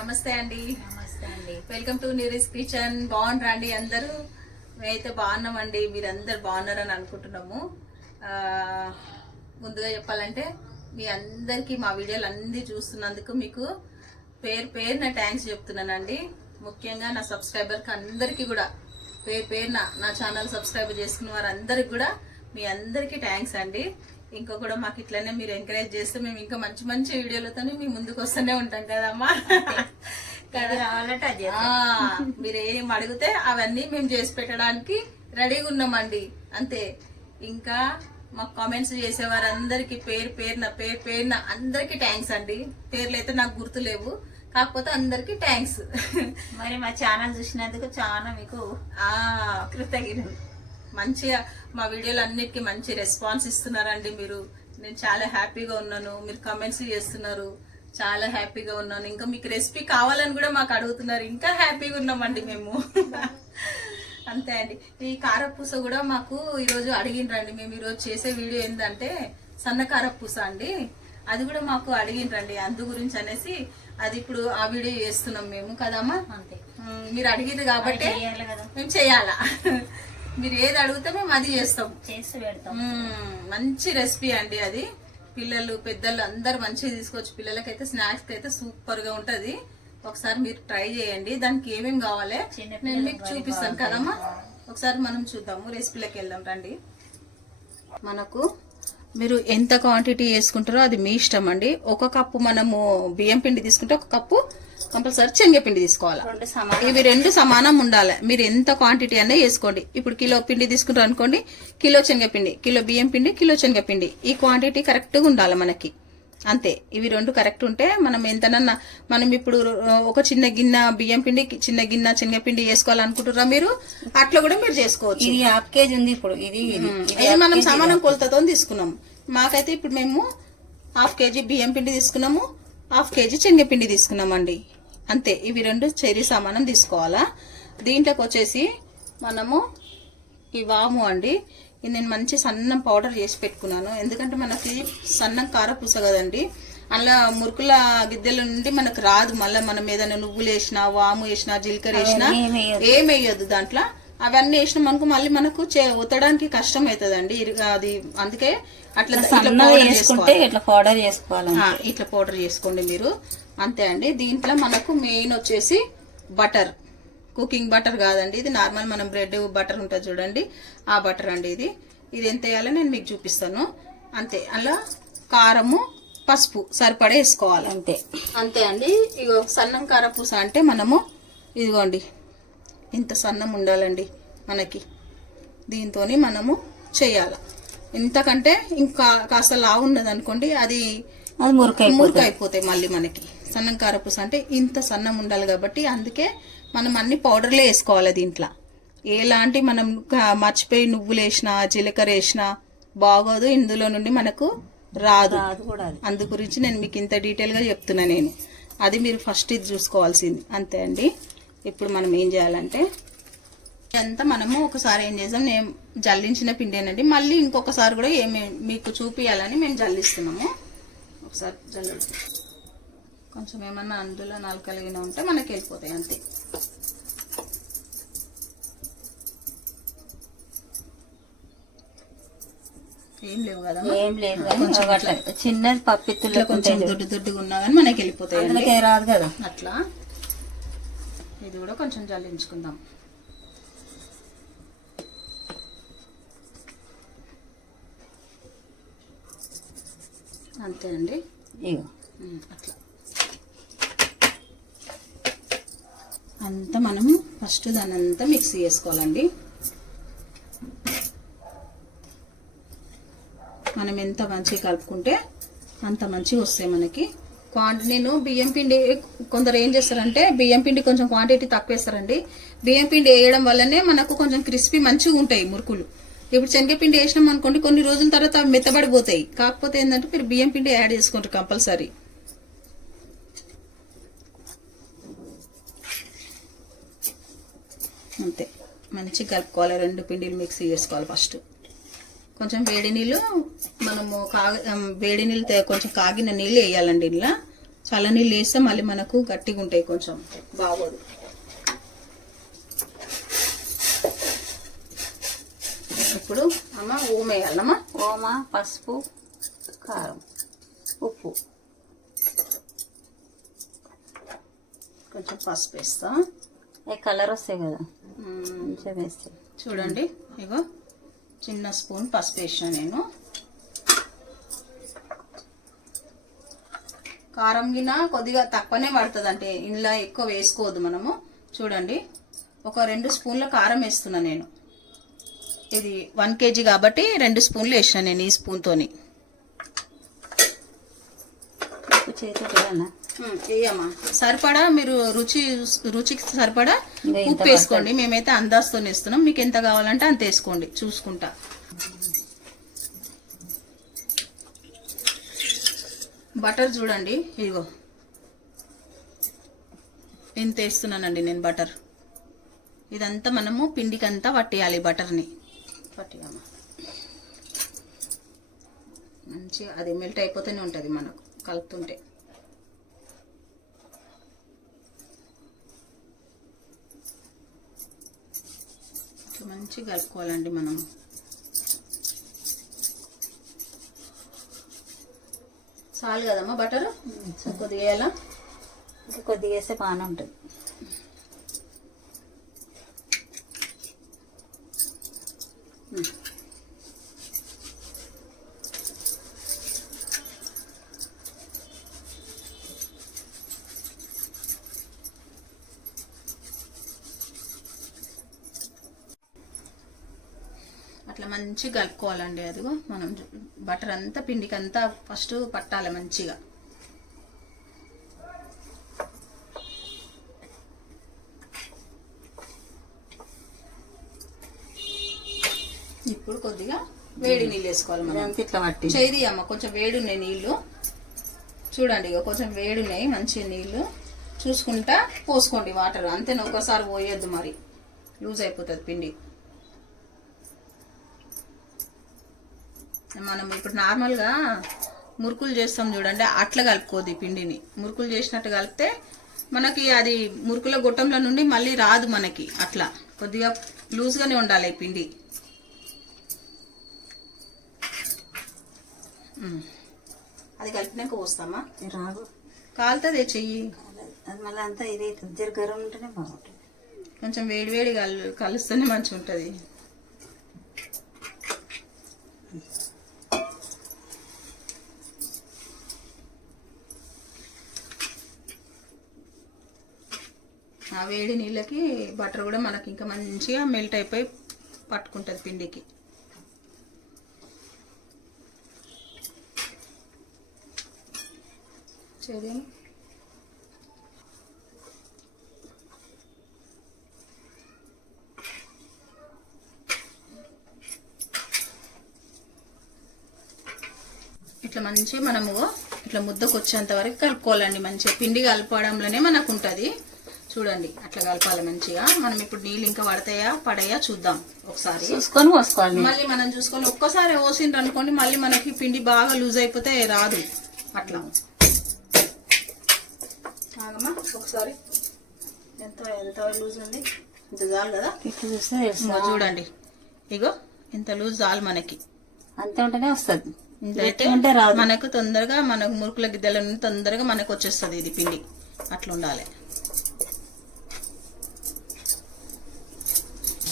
నమస్తే అండి. నమస్తే అండి. Welcome to Neeri's kitchen. బాగున్నారా అండి అందరూ? మేమైతే బాగున్నామండి. మీరందరు బాగున్నారని అనుకుంటున్నాము. ముందుగా చెప్పాలంటే మీ అందరికీ మా వీడియోలు అన్నీ చూస్తున్నందుకు మీకు పేరున థ్యాంక్స్ చెప్తున్నానండి. ముఖ్యంగా నా సబ్స్క్రైబర్కి అందరికీ కూడా పేరున నా ఛానల్ సబ్స్క్రైబ్ చేసుకున్న వారందరికి కూడా మీ అందరికీ థ్యాంక్స్ అండి. ఇంకా కూడా మాకు ఇట్లనే మీరు ఎంకరేజ్ చేస్తే మేము ఇంకా మంచి మంచి వీడియోలతో మీ ముందుకు వస్తూనే ఉంటాం కదమ్మా. మీరు ఏం అడిగితే అవన్నీ మేము చేసి పెట్టడానికి రెడీగా ఉన్నామండి. అంతే. ఇంకా మాకు కామెంట్స్ చేసే వారందరికి పేరున అందరికి థ్యాంక్స్ అండి. పేర్లు అయితే నాకు గుర్తులేవు, కాకపోతే అందరికి థ్యాంక్స్. మరి మా ఛానల్ చూసినందుకు చాలా మీకు కృతజ్ఞతలు. మంచిగా మా వీడియోలు అన్నిటికీ మంచి రెస్పాన్స్ ఇస్తున్నారండి మీరు. నేను చాలా హ్యాపీగా ఉన్నాను. మీరు కామెంట్స్ చేస్తున్నారు, చాలా హ్యాపీగా ఉన్నాను. ఇంకా మీకు రెసిపీ కావాలని కూడా మాకు అడుగుతున్నారు, ఇంకా హ్యాపీగా ఉన్నామండి మేము. అంతే అండి. ఈ కారపూస కూడా మాకు ఈరోజు అడిగిండ్రండి. మేము ఈరోజు చేసే వీడియో ఏంటంటే సన్న కారపూస అండి. అది కూడా మాకు అడిగిండ్రండి. అందు గురించి అనేసి అది ఇప్పుడు ఆ వీడియో చేస్తున్నాం మేము కదమ్మా. అంతే, మీరు అడిగింది కాబట్టి మేము చేయాలా. మీరు ఏది అడిగితే మేము అది చేస్తాం, చేసి పెడతాం. మంచి రెసిపీ అండి అది. పిల్లలు పెద్దలు అందరు మంచిగా తీసుకోవచ్చు. పిల్లలకైతే స్నాక్స్ అయితే సూపర్ గా ఉంటది. ఒకసారి మీరు ట్రై చేయండి. దానికి ఏమేమి కావాలి నేను మీకు చూపిస్తాను కదమ్మా. ఒకసారి మనం చూద్దాము, రెసిపీలోకి వెళ్దాం రండి. మనకు మీరు ఎంత క్వాంటిటీ వేసుకుంటారో అది మీ ఇష్టం అండి. ఒక కప్పు మనము బియ్యం పిండి తీసుకుంటే ఒక కప్పు కంపల్సరీ శనగపిండి తీసుకోవాలి. ఇవి రెండు సమానం ఉండాలి. మీరు ఎంత క్వాంటిటీ అనే వేసుకోండి. ఇప్పుడు కిలో పిండి తీసుకుంటారు అనుకోండి, కిలో శనగపిండి, కిలో బియ్యం పిండి, కిలో శనగపిండి, ఈ క్వాంటిటీ కరెక్ట్గా ఉండాలి మనకి. అంతే. ఇవి రెండు కరెక్ట్ ఉంటే మనం ఎంతనన్నా, మనం ఇప్పుడు ఒక చిన్న గిన్నె బియ్యం పిండి, చిన్న గిన్నె శనగపిండి వేసుకోవాలనుకుంటున్నారా మీరు, అట్లా కూడా మీరు చేసుకోవచ్చు. ఇది హాఫ్ కేజీ ఉంది. ఇప్పుడు ఇది మనం సమానం కొలతతో తీసుకున్నాము. మాకైతే ఇప్పుడు మేము హాఫ్ కేజీ బియ్యం పిండి తీసుకున్నాము, హాఫ్ కేజీ శనగపిండి తీసుకున్నామండి. అంతే. ఇవి రెండు చెరి సమానం తీసుకోవాలా. దీంట్లోకి వచ్చేసి మనము ఈ వాము అండి, ఇది నేను మంచి సన్నం పౌడర్ చేసి పెట్టుకున్నాను. ఎందుకంటే మనకి సన్నం కారపూస కదండి, అలా మురుకుల గిద్దెల నుండి మనకు రాదు. మళ్ళీ మనం ఏదైనా నువ్వులు వేసినా, వాము వేసినా, జీలకర్ర వేసినా ఏం వేయొద్దు దాంట్లో. అవన్నీ వేసినా మనకు మళ్ళీ మనకు ఒత్తడానికి కష్టం అవుతుందండి అది. అందుకే అట్లా పౌడర్ చేసుకోవాలి. ఇట్లా పౌడర్ చేసుకోండి మీరు. అంతే అండి. దీంట్లో మనకు మెయిన్ వచ్చేసి బటర్, కుకింగ్ బటర్ కాదండి, ఇది నార్మల్ మనం బ్రెడ్ బటర్ ఉంటుంది చూడండి, ఆ బటర్ అండి ఇది. ఇది ఎంత వేయాలో నేను మీకు చూపిస్తాను. అంతే. అలా కారము, పసుపు సరిపడే వేసుకోవాలి. అంతే. అంతే అండి. ఇగో సన్నం కారపూస అంటే మనము ఇదిగోండి ఇంత సన్నం ఉండాలండి మనకి. దీంతో మనము చేయాలి. ఇంతకంటే ఇంకా కాస్త లావు ఉన్నది అనుకోండి, అది మురుకైపోతాయి మళ్ళీ మనకి. సన్నం కారపూస అంటే ఇంత సన్నం ఉండాలి కాబట్టి అందుకే మనం అన్ని పౌడర్లే వేసుకోవాలి దీంట్లో. ఎలాంటి మనం మర్చిపోయి నువ్వులు వేసినా, జీలకర్ర వేసినా బాగోదు, ఇందులో నుండి మనకు రాదు. అందు గురించి నేను మీకు ఇంత డీటెయిల్ గా చెప్తున్నా నేను. అది మీరు ఫస్ట్ ఇది చూసుకోవాల్సింది. అంతే అండి. ఇప్పుడు మనం ఏం చేయాలంటే అంతా మనము ఒకసారి ఏం చేసాం, నేను జల్లించిన పిండేనండి. మళ్ళీ ఇంకొకసారి కూడా ఏమి మీకు చూపించాలని మేము జల్లిస్తున్నాము. ఒకసారి జల్లి కొంచెం ఏమన్నా అందులో నలకలిగిన ఉంటే మనకి వెళ్ళిపోతాయి. అంతే. ఏం లేవు కదా, ఏం లేదు. చిన్నది పప్పిత్తులో కొంచెం దొడ్డుగా ఉన్నా కానీ మనకి వెళ్ళిపోతాయి. రాదు కదా అట్లా. ఇది కూడా కొంచెం జల్లించుకుందాం. అంతే అండి. అట్లా అంతా మనము ఫస్ట్ దాన్ని అంతా మిక్సీ చేసుకోవాలండి. మనం ఎంత మంచిగా కలుపుకుంటే అంత మంచిగా వస్తాయి మనకి. నేను బియ్యం పిండి, కొందరు ఏం చేస్తారంటే బియ్యం పిండి కొంచెం క్వాంటిటీ తక్కువ వేస్తారండి. బియ్యం పిండి వేయడం వల్లనే మనకు కొంచెం క్రిస్పీ మంచిగా ఉంటాయి మురుకులు. ఇప్పుడు శనగపిండి వేసినాం అనుకోండి, కొన్ని రోజుల తర్వాత మెత్తబడిపోతాయి. కాకపోతే ఏంటంటే మీరు బియ్యం పిండి యాడ్ చేసుకుంటారు కంపల్సరీ. అంతే. మంచిగా కలుపుకోవాలి. రెండు పిండిలు మిక్సీ చేసుకోవాలి. ఫస్ట్ కొంచెం వేడి నీళ్ళు, మనము వేడి నీళ్ళు కొంచెం కాగిన నీళ్ళు వేయాలండి. ఇలా చల్లనీళ్ళు వేస్తే మళ్ళీ మనకు గట్టిగా ఉంటాయి, కొంచెం బాగోదు. ఇప్పుడు అమ్మ ఓమ వేయాలమ్మా. ఓమ, పసుపు, కారం, ఉప్పు. కొంచెం పసుపు వేస్తా, కలర్ వస్తాయి కదా కొంచెం వేస్తే. చూడండి ఇగో చిన్న స్పూన్ పసుపు వేసిన నేను. కారం గిన కొద్దిగా తక్కువనే పడుతుంది, అంటే ఇంట్లో ఎక్కువ వేసుకోవద్దు మనము. చూడండి ఒక 2 స్పూన్ల కారం వేస్తున్నా నేను. ఇది 1 kg కాబట్టి 2 స్పూన్లు వేసిన నేను ఈ స్పూన్తోని. వేయమ్మా సరిపడా, మీరు రుచికి సరిపడా ఉప్పు వేసుకోండి. మేమైతే అందాజుతో వేస్తున్నాం, మీకు ఎంత కావాలంటే అంత వేసుకోండి చూసుకుంటా. బటర్ చూడండి ఇదిగో ఎంత వేస్తున్నానండి నేను బటర్. ఇదంతా మనము పిండికంతా పట్టేయాలి, బటర్ని పట్టేయమ్మా. మంచిగా అది మెల్ట్ అయిపోతూనే ఉంటుంది మనకు కలుపుతుంటే. మంచిగా కలుపుకోవాలండి మనం. చాలు కదమ్మా బటర్, కొద్దిగా వేయాలా, ఇంకా కొద్దిగా వేస్తే బాగానే ఉంటుంది. అట్లా మంచిగా కలుపుకోవాలండి. అదిగో మనం బటర్ అంతా పిండికి అంతా ఫస్ట్ పట్టాలి మంచిగా. ఇప్పుడు కొద్దిగా వేడి నీళ్ళు వేసుకోవాలి మనం. ఇట్లా పట్టి చేది అమ్మ, కొంచెం వేడి ఉన్నాయి నీళ్ళు. చూడండి ఇక కొంచెం వేడి ఉన్నాయి మంచి నీళ్ళు. చూసుకుంటా పోసుకోండి వాటర్, అంతేనా, ఒకసారి పోయొద్దు మరి లూజ్ అయిపోతుంది పిండి. మనం ఇప్పుడు నార్మల్గా మురుకులు చేస్తాం చూడండి, అట్లా కలుపుకోదు ఈ పిండిని. మురుకులు చేసినట్టు కలిపితే మనకి అది మురుకుల గొట్టంలో నుండి మళ్ళీ రాదు మనకి. అట్లా కొద్దిగా లూజ్గానే ఉండాలి ఈ పిండి. అది కలిపినాక పోస్తామా, రాదు కాలుతుంది చెయ్యి. అది మళ్ళీ అంతా ఇది జర గరం ఉంటేనే బాగుంటుంది. కొంచెం వేడి వేడి కలుస్తేనే మంచిగా ఉంటుంది. ఆ వేడి నీళ్ళకి బటర్ కూడా మనకి ఇంకా మంచిగా మెల్ట్ అయిపోయి పట్టుకుంటుంది పిండికి. సరే ఇట్లా మంచిగా మనము ఇట్లా ముద్దకు వచ్చేంత వరకు కలుపుకోవాలండి. మంచిగా పిండి కలపడంలోనే మనకు ఉంటుంది. చూడండి అట్లా కలపాలి మంచిగా. మనం ఇప్పుడు నీళ్ళు ఇంకా పడతాయా చూద్దాం ఒకసారి, చూసుకొని పోసుకోవాలి. మళ్ళీ మనం చూసుకొని ఒక్కసారి పోసిండ్రు అనుకోండి మళ్ళీ మనకి పిండి బాగా లూజ్ అయిపోతే రాదు. అట్లా ఆగమ్మా ఒకసారి, ఎంత లూజ్ ఉంది, ఇంత చాలు కదా. ఇట్లా చూస్తే చూడండి ఇగో ఇంత లూజ్ చాలు మనకి. అంతే ఉంటేనే వస్తుంది, ఇంతైతే మనకు తొందరగా మనకు మురుకుల గిద్దెల నుండి తొందరగా మనకు వచ్చేస్తుంది ఇది పిండి. అట్లా ఉండాలి.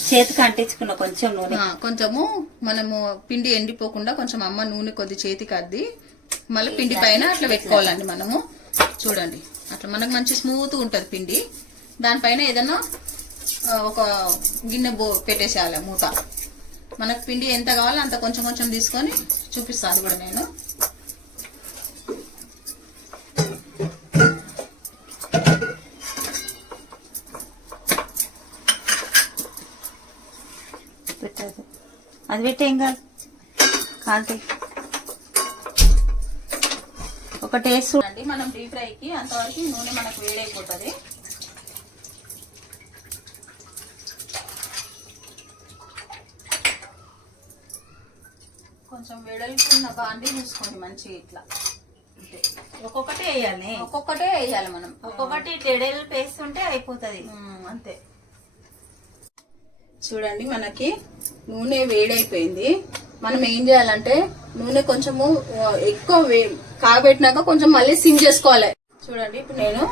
చేతికి అంటించుకున్న కొంచెం నూనె, కొంచెము మనము పిండి ఎండిపోకుండా కొంచెం అమ్మ నూనె కొద్ది చేతికి అద్ది మళ్ళీ పిండి పైన అట్లా పెట్టుకోవాలండి మనము. చూడండి అట్లా మనకు మంచి స్మూత్ ఉంటుంది పిండి. దానిపైన ఏదైనా ఒక గిన్నె పెట్టేసేయాలి మూత. మనకు పిండి ఎంత కావాలో అంత కొంచెం కొంచెం తీసుకొని చూపిస్తాను కూడా నేను. అది పెట్టి ఏం కాదు, కాంతి ఒక టేస్ట్ అండి. మనం డీప్ ఫ్రైకి అంతవరకు నూనె మనకు వేడైపోతుంది. కొంచెం వెడల్పున్న బాండి తీసుకోండి మంచిగా ఇట్లా. అంతే ఒక్కొక్కటి వేయాలి, ఒక్కొక్కటే వేయాలి మనం. ఒక్కొక్కటి టెడల్ పేస్ట్ ఉంటే అయిపోతుంది. అంతే. చూడండి మనకి నూనె వేడైపోయింది. మనం ఏం చేయాలంటే నూనె కొంచెము ఎక్కువ కాబెట్టినాక కొంచెం మళ్ళీ సిమ్ చేసుకోవాలి. చూడండి ఇప్పుడు నేను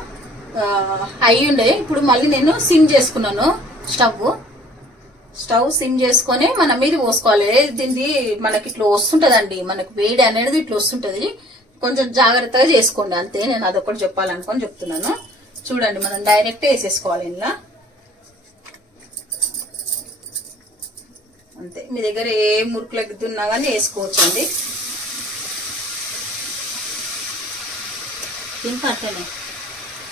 హై ఉండే, ఇప్పుడు మళ్ళీ నేను సిమ్ చేసుకున్నాను. స్టవ్ సిమ్ చేసుకొని మన మీద పోసుకోవాలి. దీన్ని మనకి ఇట్లా వస్తుంటదండి, మనకి వేడి అనేది ఇట్లా వస్తుంటది. కొంచెం జాగ్రత్తగా చేసుకోండి అంతే. నేను అదొకటి చెప్పాలనుకొని చెప్తున్నాను. చూడండి మనం డైరెక్ట్ వేసేసుకోవాలి ఇలా అంతే. మీ దగ్గర ఏ మురుకులు ఎగ్గుతున్నా కానీ వేసుకోవచ్చు అండి. ఇంకనే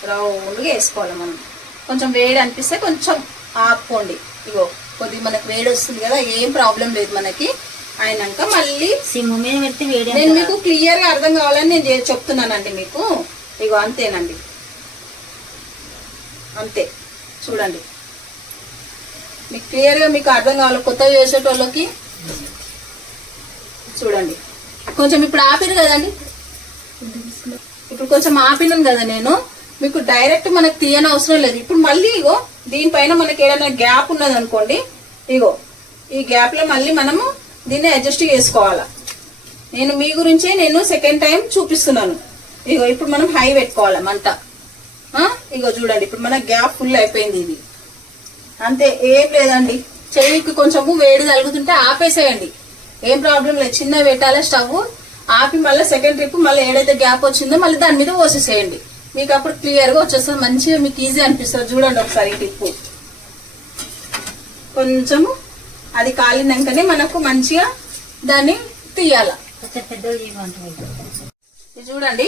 రౌండ్గా వేసుకోవాలి మనం. కొంచెం వేడి అనిపిస్తే కొంచెం ఆపుకోండి. ఇగో కొద్దిగా మనకు వేడి వస్తుంది కదా, ఏం ప్రాబ్లం లేదు మనకి. అయినాక మళ్ళీ సిమ్ మీద పెడితే వేడి. నేను మీకు క్లియర్ గా అర్థం కావాలని నేను చెప్తున్నానండి మీకు. ఇగో అంతేనండి, అంతే. చూడండి మీకు క్లియర్ గా మీకు అర్థం కావాలి కొత్తగా చేసేటోళ్ళకి. చూడండి కొంచెం ఇప్పుడు ఆపిరు కదండి, ఇప్పుడు కొంచెం ఆపినాను కదా నేను. మీకు డైరెక్ట్ మనకు తీయని అవసరం లేదు. ఇప్పుడు మళ్ళీ ఇగో దీనిపైన మనకి ఏదైనా గ్యాప్ ఉన్నది అనుకోండి, ఇగో ఈ గ్యాప్ లో మళ్ళీ మనము దీన్ని అడ్జస్ట్ చేసుకోవాలా. నేను మీ గురించే నేను సెకండ్ టైం చూపిస్తున్నాను. ఇగో ఇప్పుడు మనం హై పెట్టుకోవాలి మంట. ఇగో చూడండి ఇప్పుడు మన గ్యాప్ ఫుల్ అయిపోయింది. ఇది అంతే, ఏం లేదండి. చెయ్యికి కొంచెము వేడి తగులుతుంటే ఆపేసేయండి, ఏం ప్రాబ్లం లేదు. చిన్న పెట్టాలి స్టవ్, ఆపి మళ్ళీ సెకండ్ ట్రిప్ మళ్ళీ ఏదైతే గ్యాప్ వచ్చిందో మళ్ళీ దాని మీద పోసేసేయండి. మీకు అప్పుడు క్లియర్ గా వచ్చేస్తుంది, మంచిగా మీకు ఈజీ అనిపిస్తుంది. చూడండి ఒకసారి ఈ టిప్పు. కొంచెము అది కాలినాకనే మనకు మంచిగా దాన్ని తీయాల. చూడండి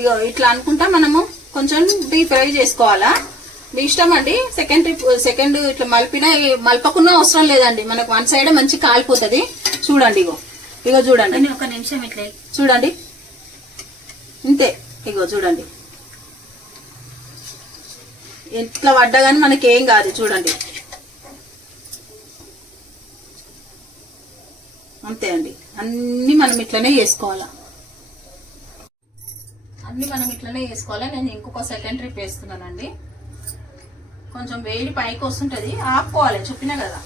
ఇగో ఇట్లా అనుకుంటా మనము కొంచెం డీప్ ఫ్రై చేసుకోవాలా. మీ ఇష్టం అండి. సెకండ్ ఇట్లా మలపకున్నా అవసరం లేదండి, మనకు వన్ సైడ్ మంచి కాలిపోతుంది. చూడండి ఇగో చూడండి, ఒక నిమిషం ఇట్లా చూడండి ఇంతే. ఇగో చూడండి ఎట్లా పడ్డా కానీ మనకి ఏం కాదు. చూడండి అంతే అండి. అన్ని మనం ఇట్లనే చేసుకోవాలా, నేను ఇంకొక సెకండ్ ట్రిప్ వేస్తున్నానండి. కొంచెం వేడి పైకి వస్తుంటది, ఆపుకోవాలి. చెప్పినా కదా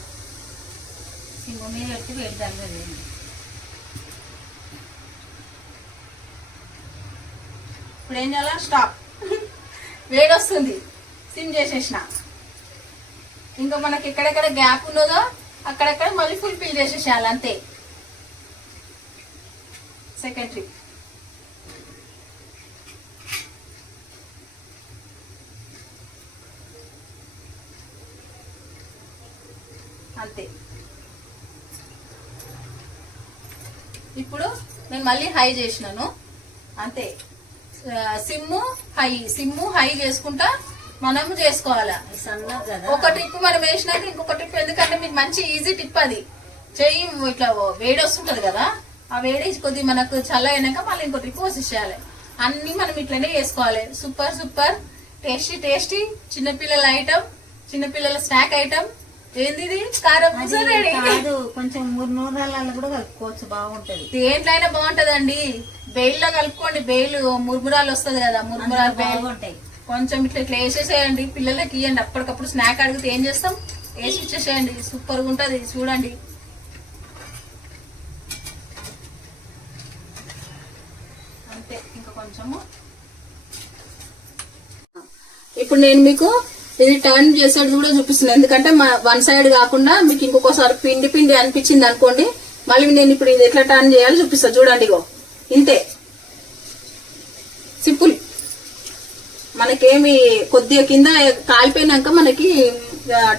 సిమ్ మీద పెట్టి వేడి తగ్గదు. ఇప్పుడు ఏం చేయాలా, స్టాప్. వేడి వస్తుంది, సిమ్ చేసేసిన. ఇంకా మనకి ఎక్కడెక్కడ గ్యాప్ ఉన్నదో అక్కడెక్కడ మళ్ళీ ఫుల్ఫిల్ చేసేసేయాలి అంతే. సెకండ్ ట్రిప్ అంతే. ఇప్పుడు నేను మళ్ళీ హై చేసినాను అంతే. సిమ్ము హై చేసుకుంటా మనము చేసుకోవాలా. ఒక ట్రిప్ మనం వేసినాక ఇంకొక ట్రిప్, ఎందుకంటే మీకు మంచి ఈజీ టిప్ అది. చెయ్యి ఇట్లా వేడి వస్తుంటది కదా, ఆ వేడి కొద్దిగా మనకు చల్ల అయినాక మళ్ళీ ఇంకో ట్రిప్ పోసేసేయాలి. అన్ని మనం ఇట్లనే వేసుకోవాలి. సూపర్ సూపర్ టేస్టీ చిన్నపిల్లల ఐటమ్, చిన్నపిల్లల స్నాక్ ఐటమ్. ఏంది ఇది, కారం కాదు, కొంచెం మురుమురాలలో కూడా కలుపుకోవచ్చు, బాగుంటది. దేంట్లైనా బాగుంటదండి. బెయిల్లో కలుపుకోండి. బెయిల్ మురుమురాలు వస్తుంది కదా, మురుమురాలు బెయిల్ ఉంటాయి. కొంచెం ఇట్లా వేసేసేయండి, పిల్లలకి ఇవ్వండి. అప్పటికప్పుడు స్నాక్ అడిగితే ఏం చేస్తాం, వేసి ఇచ్చేసేయండి. సూపర్ గా ఉంటది. చూడండి అంతే. ఇంకా కొంచెము ఇప్పుడు నేను మీకు ఇది టర్న్ చేసేది కూడా చూపిస్తున్నాను, ఎందుకంటే వన్ సైడ్ కాకుండా మీకు ఇంకొకసారి పిండి పిండి అనిపించింది అనుకోండి, మళ్ళీ నేను ఇప్పుడు ఇది ఎట్లా టర్న్ చేయాలో చూపిస్తాను. చూడండి ఇగో ఇంతే, సింపుల్. మనకేమి కొద్దిగా కింద కాలిపోయినాక మనకి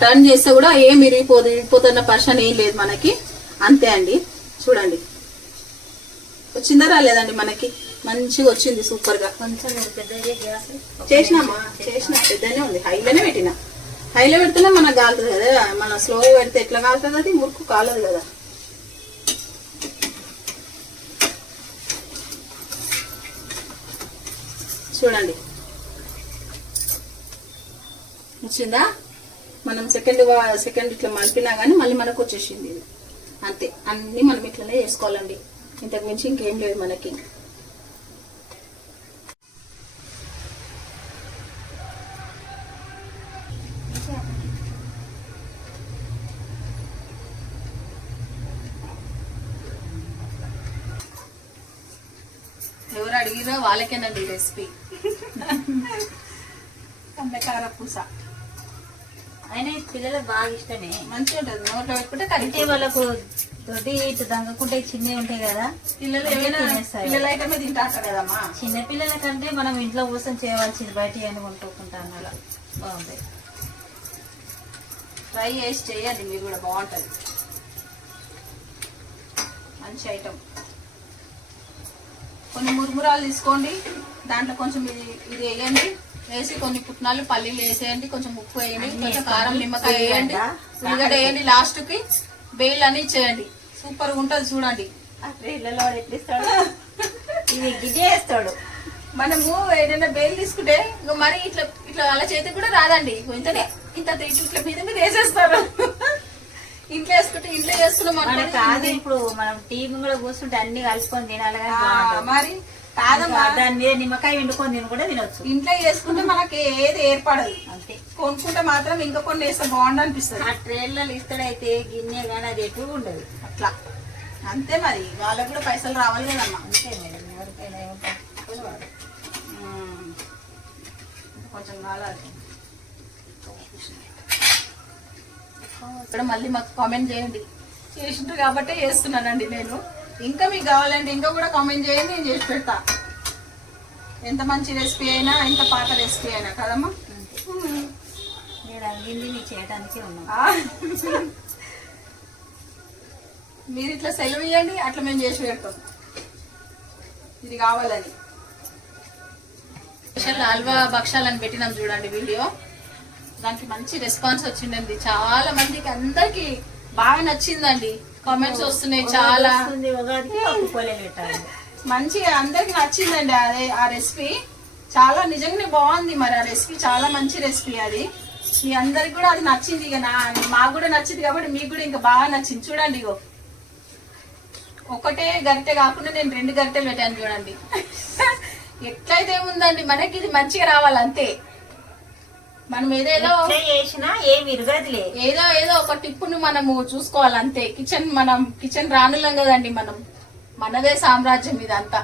టర్న్ చేస్తే కూడా ఏం ఇరిగిపోతున్న పర్షన్ ఏం లేదు మనకి. అంతే అండి. చూడండి వచ్చిందా రాలేదండి, మనకి మంచిగా వచ్చింది, సూపర్ గా. కొంచెం చేసినా పెద్దనే ఉంది. హైలో పెడితేనే మనకు కాలుతుంది కదా, మన స్లోగా పెడితే ఎట్లా కాలుతుంది, అది మురుకు కాలదు కదా. చూడండి వచ్చిందా. మనం సెకండ్ ఇట్లా మలిపినా గానీ మళ్ళీ మనకు వచ్చేసింది. అంతే, అన్ని మనం ఇట్లనే చేసుకోవాలండి. ఇంతకు మించి ఇంకేం లేదు మనకి. ఎవరు అడిగిరో వాళ్ళకేనండి ఈ రెసిపీ. కందకార పూస అయినా ఇది పిల్లలకు బాగా ఇష్టమే. మంచిగా ఉంటుంది, నోట్లో పెట్టుకుంటే అంటే కరిగిపోతుంది. వాళ్ళకు దొడ్డి ఇటు దంగకుంటే చిన్నవి ఉంటాయి కదా, పిల్లలు ఏమైనా తినేస్తారు. పిల్లలు ఐటమే తింటారు కదమ్మా. చిన్న పిల్లల కంటే మనం ఇంట్లో కూర్చొని చేయవలసింది బయట అని కొనుక్కుంటాను. అలా బాగుంటాయి. ట్రై చేసి చేయండి మీరు కూడా, బాగుంటుంది. మంచి ఐటమ్. కొన్ని మురుమురాలు తీసుకోండి, దాంట్లో కొంచెం ఇది వేయండి, వేసి కొన్ని పుట్నాలు పల్లీలు వేసేయండి, కొంచెం ఉప్పు వేయండి, కొంచెం కారం నిమ్మకాయ వేయండి, ఉల్లిగడ్డ వేయండి, లాస్ట్ కి బేల్ అని చేయండి. సూపర్ గా ఉంటుంది చూడండి. ఇళ్ళలో ఎట్లిస్తాడు ఇది గిజే వేస్తాడు. మనము ఏదైనా బేల్ తీసుకుంటే ఇంకా మరి ఇట్లా ఇట్లా అలా చేతికి కూడా రాదండి, ఇంతనే ఇంత ఇట్లా మీద మీద వేసేస్తారు. ఇంట్లో వేసుకుంటే ఇంట్లో చేసుకున్నాం మనకు అనుకోండి. కాదు, ఇప్పుడు మనం టీవీ కూడా కూర్చుంటే అన్ని కలుపుకొని తినాలి కానీ బాగుంటుంది. మరి కాదమ్మా, దాని మీద నిమ్మకాయ వండుకొని తిని కూడా తినొచ్చు. ఇంట్లో చేసుకుంటే మనకి ఏది ఏర్పడదు, అంతే. కొనుక్కుంటే మాత్రం ఇంకా కొన్ని వేస్తే బాగుండు అనిపిస్తుంది. ఆ ట్రైన్లలో ఇస్తాడైతే గిన్నె కానీ అది ఎప్పుడు ఉండదు. అట్లా అంతే, మరి వాళ్ళకు కూడా పైసలు రావాలి కదమ్మా. అంతే మేడం, ఎవరికైనా కొంచెం కావాలి. ఇక్కడ మళ్ళీ మాకు కామెంట్ చేయండి, చేసిండ్రు కాబట్టి చేస్తున్నానండి నేను. ఇంకా మీకు కావాలంటే ఇంకా కూడా కామెంట్ చేయండి, నేను చేసి పెడతా. ఎంత మంచి రెసిపీ అయినా, ఎంత పాత రెసిపీ అయినా కదమ్మా. నేను అడిగింది నీ చేయడానికే ఉన్నాం. మీరు ఇట్లా సెలవు ఇవ్వండి, అట్లా మేము చేసి పెడతాం. ఇది కావాలని స్పెషల్ హల్వా భక్షాలని పెట్టినాం చూడండి వీడియో. దానికి మంచి రెస్పాన్స్ వచ్చిందండి, చాలా మందికి అందరికి బాగా నచ్చిందండి. కామెంట్స్ వస్తున్నాయి చాలా. ఉగాదికి ఒక పోలేలు పెట్టాలి. మంచిగా అందరికి నచ్చిందండి అదే ఆ రెసిపీ. చాలా నిజంగానే బాగుంది. మరి ఆ రెసిపీ చాలా మంచి రెసిపీ. అది మీ అందరికి కూడా అది నచ్చింది. ఇక మాకు కూడా నచ్చింది కాబట్టి మీకు కూడా ఇంకా బాగా నచ్చింది. చూడండి, ఇగో ఒకటే గరిటె కాకుండా నేను 2 గరిటెలు పెట్టాను చూడండి. ఎట్లయితే ఏముందండి, మనకి ఇది మంచిగా రావాలి అంతే. మనం ఏదేదో చేసినా ఏమి ఇరగదులే, ఏదో ఒక టిప్పును మనము చూసుకోవాలి అంతే. కిచెన్ రానులం కదండి మనం, మనదే సామ్రాజ్యం ఇదంతా.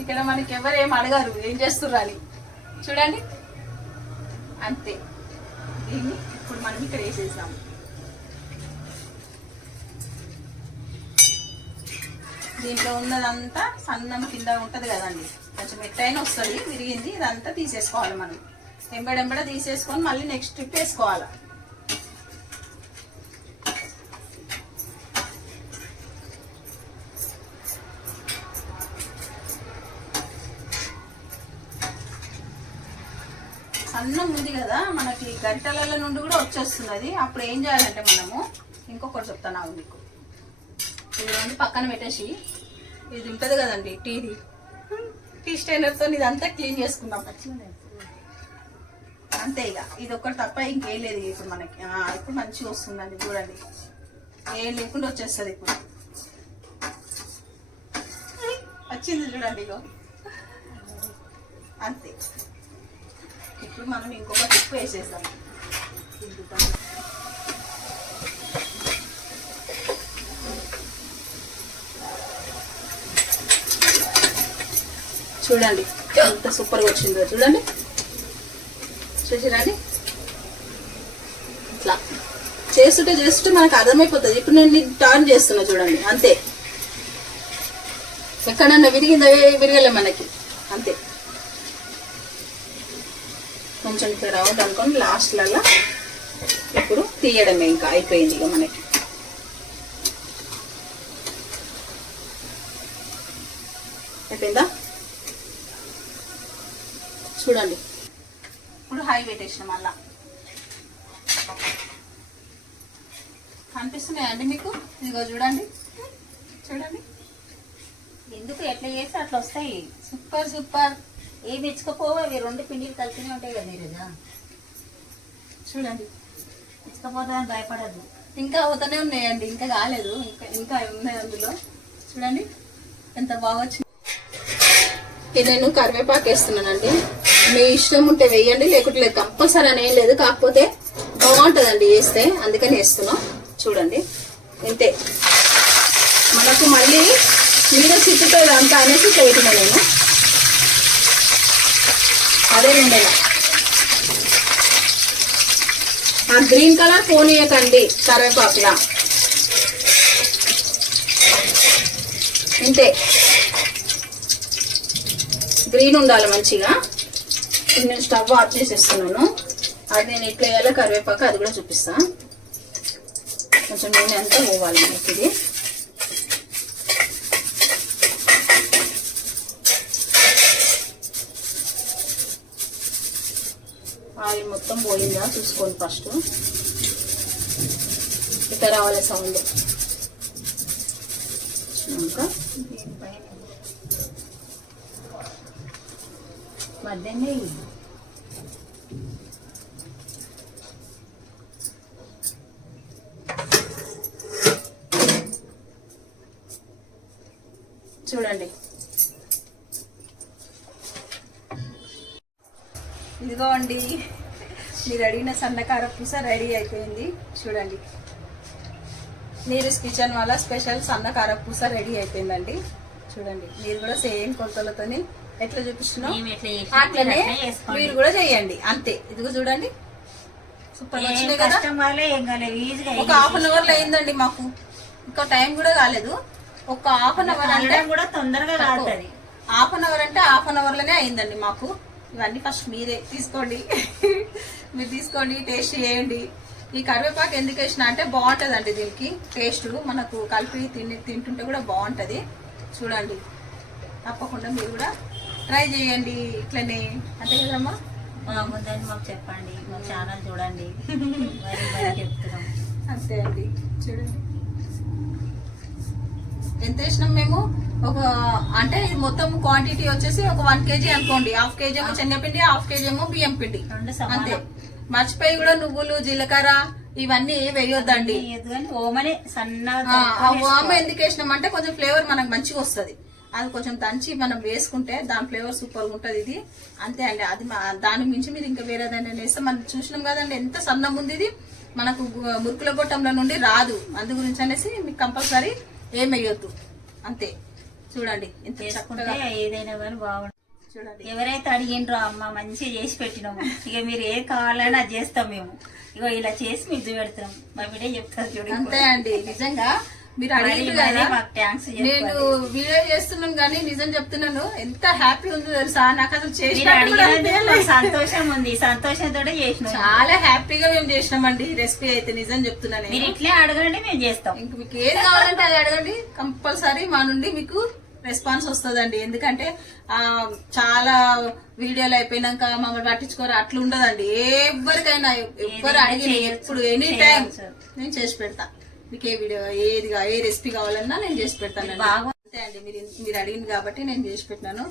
ఇక్కడ మనకి ఎవరు ఏం అడగారు ఏం చేస్తుర్రు అని. చూడండి అంతే. దీన్ని ఇప్పుడు మనం ఇక్కడ వేసేసాము. దీంట్లో ఉన్నదంతా సన్నం కింద ఉంటది కదండి, కొంచెం ఎట్టయినా వస్తుంది విరిగింది. ఇదంతా తీసేసుకోవాలి మనం, ఎంబడెంబడ తీసేసుకొని మళ్ళీ నెక్స్ట్ ట్రిప్ వేసుకోవాలి. సన్నం ఉంది కదా మనకి, గంటల నుండి కూడా వచ్చేస్తున్నది. అప్పుడు ఏం చేయాలంటే మనము ఇంకొకటి చెప్తాను మీకు. ఇది 2 పక్కన పెట్టేసి, ఇది ఉంటుంది కదండి టీ స్టైనర్తో ఇదంతా క్లీన్ చేసుకుందాం అంతే. ఇక ఇది ఒక్కటి తప్ప ఇంకేం లేదు ఇప్పుడు మనకి. ఇప్పుడు మంచిగా వస్తుందండి చూడండి, ఏం లేకుండా వచ్చేస్తుంది. ఇప్పుడు వచ్చింది చూడండి, ఇగో అంతే. ఇప్పుడు మనం ఇంకొక టిప్పు వేసేస్తాం. చూడండి ఎంత సూపర్గా వచ్చిందో చూడండి, చూసిరండి. ఇట్లా చేస్తుంటే మనకు అర్థమైపోతుంది. ఇప్పుడు నేను టర్న్ చేస్తున్నా చూడండి, అంతే. ఎక్కడన్నా విరిగిందా, విరగలే మనకి, అంతే. కొంచెం ఇక్కడ రౌండ్ అనుకోండి లాస్ట్లలో. ఇప్పుడు తీయడమే, ఇంకా అయిపోయింది ఇక మనకి. అయిపోయిందా చూడండి. ఇప్పుడు హై పెట్టేసిన మళ్ళా. కనిపిస్తున్నాయండి మీకు? ఇదిగో చూడండి, చూడండి. ఎందుకు ఎట్లా చేస్తే అట్లా వస్తాయి. Super super. ఏమి ఇచ్చుకపోవు, అవి 2 పిండిలు కలిపినే ఉంటాయి కదా ఈరోజా. చూడండి, ఇచ్చుకపోతుందని భయపడద్దు. ఇంకా అవుతానే ఉన్నాయండి, ఇంకా కాలేదు, ఇంకా ఉన్నాయి అందులో. చూడండి ఎంత బాగా వచ్చింది. ఇది నేను కరివేపాకు వేస్తున్నానండి. మీ ఇష్టం ఉంటే వేయండి, లేకుంటే లేదు. కంపల్సరీ అని ఏం లేదు, కాకపోతే బాగుంటుందండి వేస్తే, అందుకని వేస్తున్నాం. చూడండి ఇంతే. మనకు మళ్ళీ మీద చిట్టుతుంది అంతా అనేసి చేయటమే నేను. అదే నేను ఆ గ్రీన్ కలర్ పోనీయకండి కరివేపాకులా. ఇంతే, గ్రీన్ ఉండాలి మంచిగా. నేను స్టవ్ ఆఫ్ చేసేస్తున్నాను. అది నేను ఎట్లా వేయాలో కరివేపాకు అది కూడా చూపిస్తా. కొంచెం నూనె అంతా పోవాలి మనకి. ఇది ఆయిల్ మొత్తం పోయిందా చూసుకోండి ఫస్ట్. ఇట్లా రావాలి సౌండ్. ఇంకా మధ్యనే చూడండి. ఇదిగో అండి మీరు అడిగిన సన్నకార పూస రెడీ అయిపోయింది. చూడండి, నీరస్ కిచెన్ వాళ్ళ స్పెషల్ సన్నకార పూస రెడీ అయిపోయిందండి. చూడండి, మీరు కూడా సేమ్ కొలతలతోని ఎట్లా చూపిస్తున్నాం అట్లనే మీరు కూడా చేయండి. అంతే. ఇదిగో చూడండి, సూపర్ వచ్చినాయి కదా. ఒక హాఫ్ అన్ అవర్ లో అయిందండి మాకు, ఇంకా టైం కూడా కాలేదు. ఒక హాఫ్ అన్ అవర్ అంటే కూడా తొందరగా రాదు. హాఫ్ అన్ అవర్ అంటే హాఫ్ అన్ అవర్ లోనే అయిందండి మాకు. ఇవన్నీ ఫస్ట్ మీరే తీసుకోండి. మీరు తీసుకోండి, టేస్ట్ చేయండి. ఈ కరివేపాకు ఎందుకు వేసిన అంటే బాగుంటదండి దీనికి టేస్ట్. మనకు కలిపి తింటుంటే కూడా బాగుంటది. చూడండి, తప్పకుండా మీరు కూడా ట్రై చేయండి ఇట్లనే. అంతే కదమ్మా? బాగుందని మాకు చెప్పండి, మా ఛానల్ చూడండి. చెప్తున్నాం. అంతే అండి. చూడండి ఎంత వేసినాం మేము. ఒక అంటే ఇది మొత్తం క్వాంటిటీ వచ్చేసి ఒక 1 kg అనుకోండి. హాఫ్ కేజీ ఏమో శనగపిండి, హాఫ్ కేజీ ఏమో బియ్యం పిండి. అంతే. మర్చిపోయి కూడా నువ్వులు, జీలకర్ర ఇవన్నీ వేయొద్దండి. ఓమనే సన్నగా ఓమ ఎందుకు వేసినాం అంటే కొంచెం ఫ్లేవర్ మనకు మంచిగా వస్తుంది. అది కొంచెం దంచి మనం వేసుకుంటే దాని ఫ్లేవర్ సూపర్ గా ఉంటది. ఇది అంతే అండి. అది దాని మించి మీరు ఇంకా వేరేదైనా వేస్తే మనం చూసినాం కదండి ఎంత సన్నం ఉంది. ఇది మనకు మురుకుల గొట్టంలో నుండి రాదు. అందు గురించి అనేసి మీకు కంపల్సరీ ఏం వేయొద్దు. అంతే. చూడండి ఎంత చక్కగా ఏదైనా కానీ బాగుంటుంది. చూడండి, ఎవరైతే అడిగిండ్రో అమ్మ మంచిగా చేసి పెట్టినాము. ఇక మీరు ఏది కావాలని అది చేస్తాం మేము. ఇగో ఇలా చేసి మీకు చూపెడుతున్నాం. మా బిడ్డ చెప్తారు చూడండి. అంతే అండి. నిజంగా మీరు అడిగిండ్రు కదా, మాకు థ్యాంక్స్. నేను వీడియో చేస్తున్నాను కానీ నిజం చెప్తున్నాను, ఎంత హ్యాపీ ఉందో తెలుసా. నాకు అసలు సంతోషం ఉంది. సంతోషంతో చేసినాం. చాలా హ్యాపీగా మేము చేసినామండి ఈ రెసిపీ అయితే. నిజం చెప్తున్నాను. మీరు ఇట్లే అడగండి, మేము చేస్తాం. ఇంక మీకు ఏది కావాలంటే అది అడగండి, కంపల్సరీ మా నుండి మీకు రెస్పాన్స్ వస్తుందండి. ఎందుకంటే చాలా వీడియోలు అయిపోయినాక మమ్మల్ని పట్టించుకోరు అట్లా ఉండదండి. ఎవరికైనా ఎవ్వరు అడిగి ఎప్పుడు ఎనీ టైం నేను చేసి పెడతా. మీకు ఏ వీడియో ఏ రెసిపీ కావాలన్నా నేను చేసి పెడతాను. అంతే అండి. మీరు అడిగింది కాబట్టి నేను చేసి పెట్టినాను.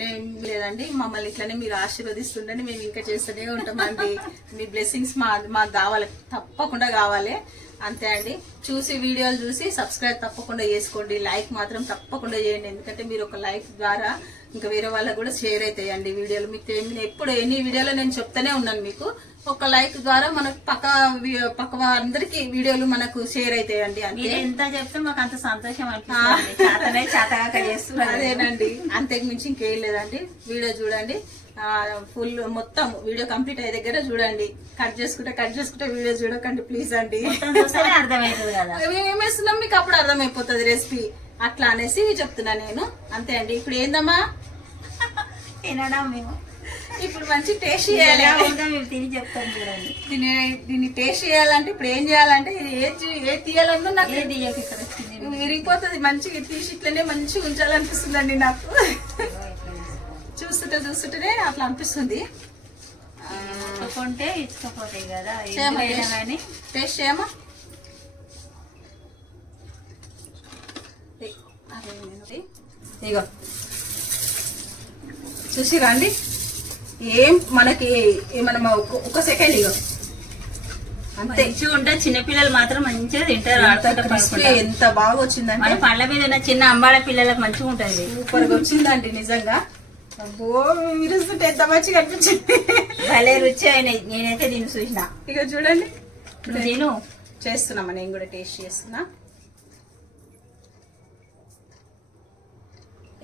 నేను లేదండి, మమ్మల్ని ఇట్లనే మీరు ఆశీర్వదిస్తుండండి. మేము ఇంకా చేస్తూనే ఉంటామండి. మీ బ్లెస్సింగ్స్ మాకు కావాలి, తప్పకుండా కావాలి. అంతే అండి. వీడియోలు చూసి సబ్స్క్రైబ్ తప్పకుండా చేసుకోండి. లైక్ మాత్రం తప్పకుండా చేయండి. ఎందుకంటే మీరు ఒక లైక్ ద్వారా ఇంకా వేరే వాళ్ళకి కూడా షేర్ అవుతాయండి వీడియోలు. మీకు ఎప్పుడు ఎన్ని వీడియోలో నేను చెప్తానే ఉన్నాను. మీకు ఒక లైక్ ద్వారా మనకు పక్క అందరికి వీడియోలు మనకు షేర్ అవుతాయండి. అంటే ఎంత చెప్తే మాకు అంత సంతోషం అనిపిస్తుంది. అదేనండి, అంతకు మించి ఇంకేం లేదండి. వీడియో చూడండి ఫుల్ మొత్తం వీడియో కంప్లీట్ అయ్యే దగ్గర చూడండి. కట్ చేసుకుంటే వీడియో చూడకండి ప్లీజ్ అండి. అర్థమవుతుంది కదా ఏమేస్తున్నాం మీకు అప్పుడు అర్థమైపోతుంది రెసిపీ. అట్లా అనేసి చెప్తున్నా నేను. అంతే అండి. ఇప్పుడు ఏందమ్మా తినడం. మేము ఇప్పుడు మంచి టేస్ట్ చేయాలి. తిని చెప్తాం చూడండి. దీన్ని టేస్ట్ చేయాలంటే ఇప్పుడు ఏం చేయాలంటే ఏది తీయాలన్నా నాకు విరిగిపోతుంది. మంచిగా తీసి ఇట్లనే మంచిగా ఉంచాలనిపిస్తుందండి నాకు. చూస్తుంటేనే అట్లా అనిపిస్తుంది. ఇచ్చుకుంటే ఇచ్చుకోపోతాయి కదా. టేస్ట్ చేయమా. ఇగో చూసిరా అండి, ఏం మనకి మనం ఒక సెకండ్ ఇగో అంతే. ఉంటే చిన్నపిల్లలు మాత్రం మంచిగా తింటారు. ఎంత బాగా వచ్చిందంటే మన పళ్ళ మీద ఉన్న చిన్న అమ్మాడ పిల్లలకు మంచిగా ఉంటుంది. సూపర్ గా వచ్చిందండి నిజంగా. అబ్బో విరుస్తుంటే ఎంత మంచిగా అనిపించింది. భలే రుచి అయినాయి. నేనైతే దీన్ని చూసిన. ఇక చూడండి నువ్వు తిను. చేస్తున్నామా, నేను కూడా టేస్ట్ చేస్తున్నా.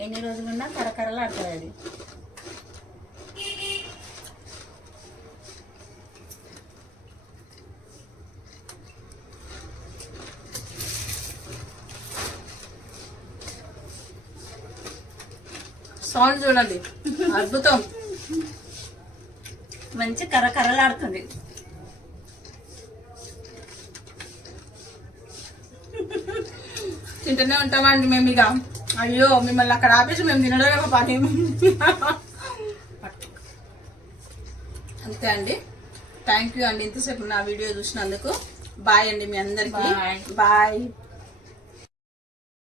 ఎన్ని రోజులున్నా కరకరలు ఆడుతుంది అది. సౌండ్ చూడండి, అద్భుతం. మంచి కరకరలు ఆడుతుంది. తింటూనే ఉంటామండి మేము. ఇక అయ్యో మిమ్మల్ని అక్కడ ఆపేసి మేము తినడమే ఒక పని. అంతే అండి. థ్యాంక్ యూ అండి ఇంతసేపు నా వీడియో చూసినందుకు. బాయ్ అండి మీ అందరికి. Bye. బాయ్.